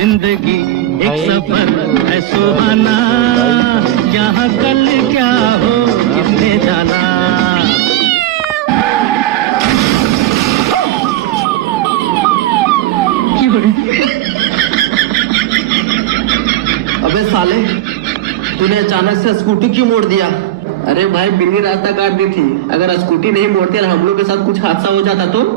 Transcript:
जिंदगी एक सफर है सुहाना, यहाँ कल क्या हो किसने जाना। अबे साले, तूने अचानक से स्कूटी क्यों मोड़ दिया? अरे भाई बिल्ली रास्ता काट दी थी, अगर स्कूटी नहीं मोड़ते और हम लोग के साथ कुछ हादसा हो जाता तो